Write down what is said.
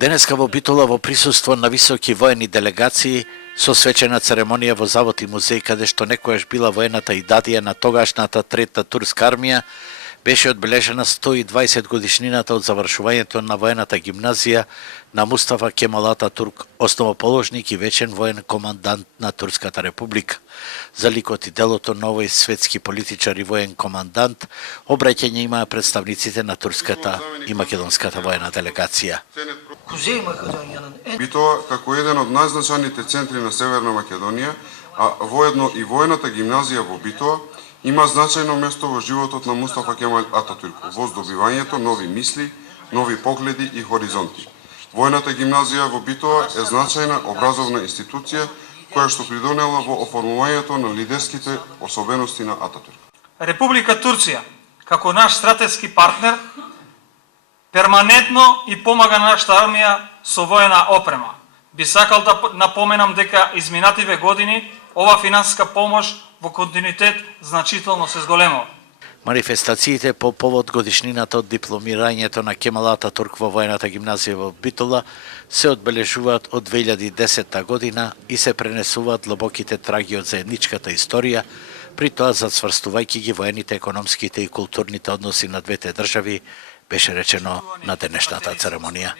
Денеска во Битола во присуство на високи воени делегации со свечена церемонија во Завод и музеј каде што некојаш била воената идадија на тогашната трета турска армија беше одбележена 120 годишнината од завршувањето на воената гимназија на Мустафа Кемал Ататурк, основоположник и вечен воен командант на Турската република. За ликот и делото на овој светски политичар и воен командант, обраќање имаа представниците на турската и македонската воена делегација. Битола како еден од најзначајните центри на Северна Македонија, а воедно и воената гимназија во Битола, има значајно место во животот на Мустафа Кемал Ататурк во здобивањето нови мисли, нови погледи и хоризонти. Воената гимназија во Битола е значајна образовна институција која што придонела во оформувањето на лидерските особености на Ататурк. Република Турција, како наш стратешки партнер, перманентно и помага на нашата армија со воена опрема. Би сакал да напоменам дека изминативе години ова финансиска помош во континуитет значително се зголемува. Манифестациите по повод годишнината од дипломирањето на Кемал Ататурк во воената гимназија во Битола се одбележуваат од 2010 година и се пренесуваат длабоките траги од заедничката историја, при тоа зацврстувајќи ги воените, економските и културните односи на двете држави, беше речено на денешната церемонија.